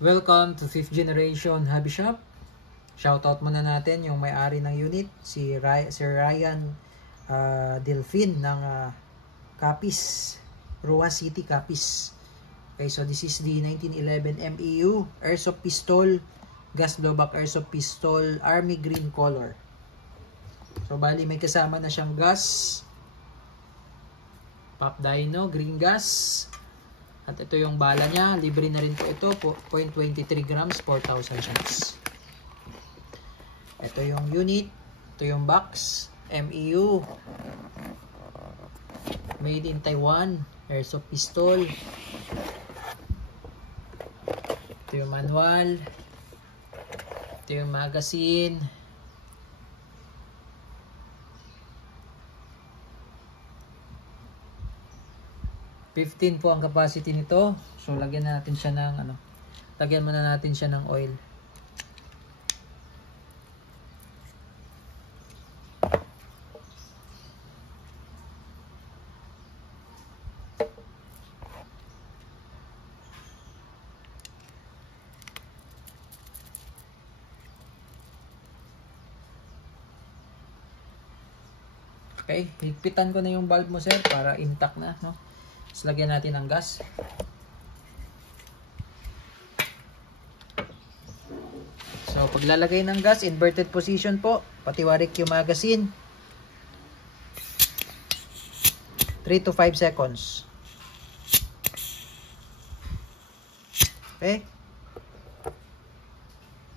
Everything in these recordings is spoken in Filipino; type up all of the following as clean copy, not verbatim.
Welcome to 5th Generation Hobby Shop. Shoutout muna natin yung may-ari ng unit, si Sir Ryan Delfin ng Capiz, Rojas City, Capiz. Okay, so this is the 1911 MEU Airsoft Pistol, gas blowback Airsoft Pistol, Army Green color. So bali may kasama na siyang gas, Pop Dino, green gas. At ito yung bala niya, libre na rin po ito, 0.23 grams, 4,000 shots. Ito yung unit, ito yung box, MEU, made in Taiwan, Airsoft Pistol. Ito yung manual, ito yung magazine. $15 po ang capacity nito. So lagyan natin siya ng lagyan muna natin siya ng oil. Okay, higpitan ko na yung valve mo, sir, para intact na, no? So, lagyan natin ng gas. So, paglalagay ng gas, inverted position po. Patiwarik yung magazine. 3 to 5 seconds. Okay.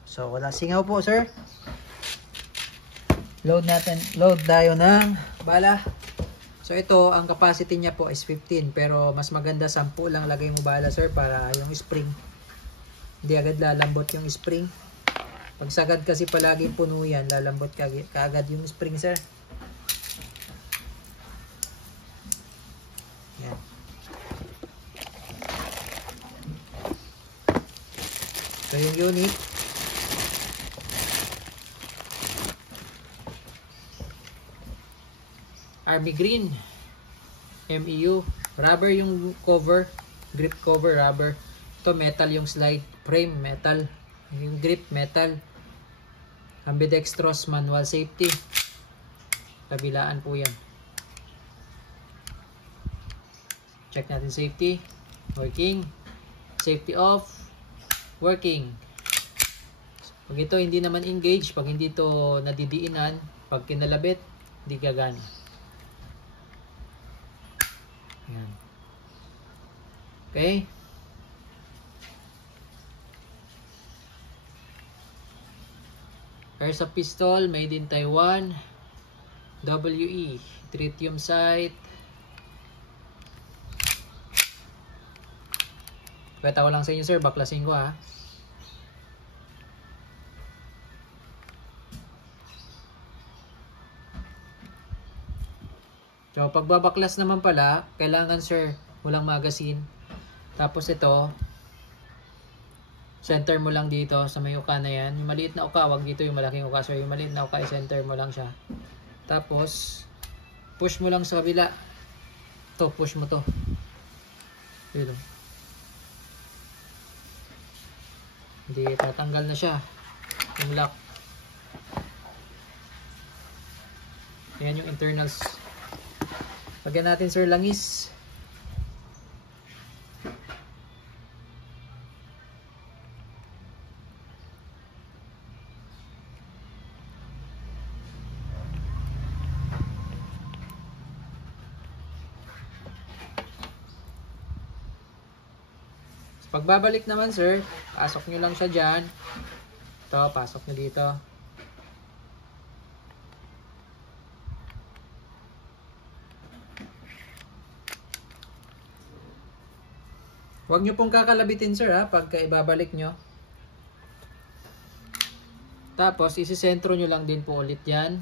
So, wala singaw po, sir. Load tayo ng bala. So ito, ang capacity niya po is 15, pero mas maganda 10 lang lagay mo bala, sir, para yung spring hindi agad lalambot yung spring. Pag sagad kasi palagi puno yan, lalambot kaagad yung spring, sir. Yan. So yung unit, Army Green MEU, rubber yung cover, grip cover rubber. Ito metal yung slide frame, metal yung grip, metal. Ambidextrous manual safety, kabilaan po yan. Check natin safety, working. Safety off, working. Pag ito hindi naman engage, pag hindi ito nadidiinan, pag kinalabit, hindi gagana. Yan. Okay. Airsoft pistol made in Taiwan. WE tritium sight. Pweta ko lang sa inyo, sir, baklasin ko, ha. So, pagbabaklas naman pala, kailangan, sir, walang magazine. Tapos ito, center mo lang dito sa may uka na yan. Yung maliit na uka, wag dito yung malaking uka, sir. Yung maliit na uka, i-center mo lang siya. Tapos, push mo lang sa kabila. Ito, push mo to. Yun. Hindi, tatanggal na siya. Yung lock. Yan yung internals. Lagyan natin, sir, langis. Pagbabalik naman, sir, pasok nyo lang siya dyan. Ito, pasok nyo dito. Huwag nyo pong kakalabitin, sir, ha, pagka ibabalik nyo. Tapos, isisentro nyo lang din po ulit yan.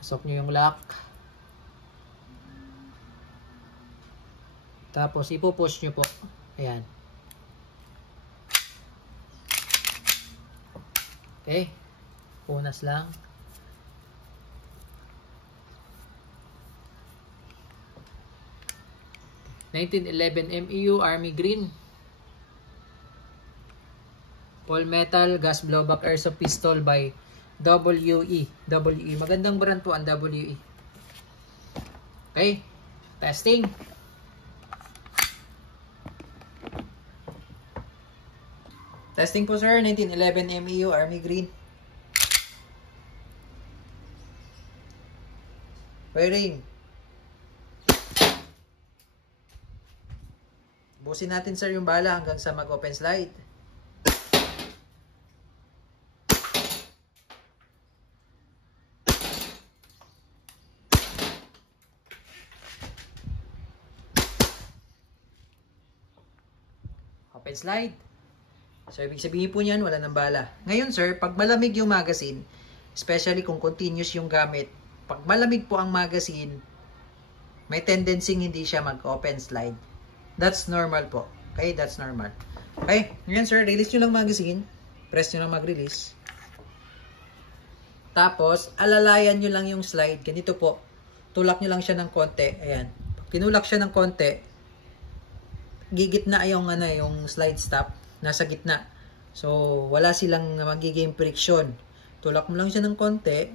Pasok nyo yung lock. Tapos, ipupush nyo po. Ayan. Okay. Punas lang. 1911 MEU Army Green. All metal gas blowback airsoft pistol by WE. Magandang brand po ang WE. Okay. Testing. Testing po sir. 1911 MEU Army Green. Firing. Busin natin sir yung bala hanggang sa mag-open slide. Open slide. So, ibig sabihin po niyan, wala ng bala. Ngayon sir, pag malamig yung magazine, especially kung continuous yung gamit, pag malamig po ang magazine, may tendency hindi siya mag-open slide. That's normal po. Okay, that's normal. Okay, ngayon sir, release nyo lang magazine. Press nyo lang mag-release. Tapos, alalayan nyo lang yung slide. Ganito po. Tulak nyo lang siya ng konti. Ayan. Pag tinulak siya ng konti, gigitna yung, yung slide stop. Nasa gitna. So, wala silang magiging friction. Tulak mo lang siya ng konti.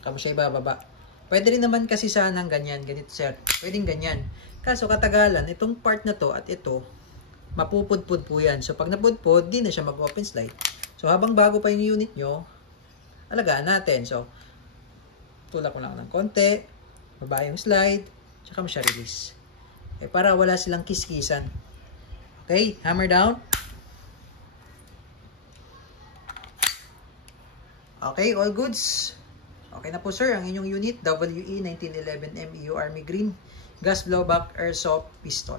Saka mo siya ibababa. Pwede rin naman kasi sanang ganyan. Ganito sir. Pwedeng ganyan. Kaso katagalan, itong part na to at ito, mapupudpud po yan. So, pag napudpud, di na siya mag-open slide. So, habang bago pa yung unit nyo, alagaan natin. So, tulak mo lang ng konti, baba yung slide, tsaka mo siya release. Para wala silang kiskisan. Okay, hammer down. Okay, all goods. Okay na po sir, ang inyong unit, WE 1911 MEU Army Green. Gas blowback airsoft pistol.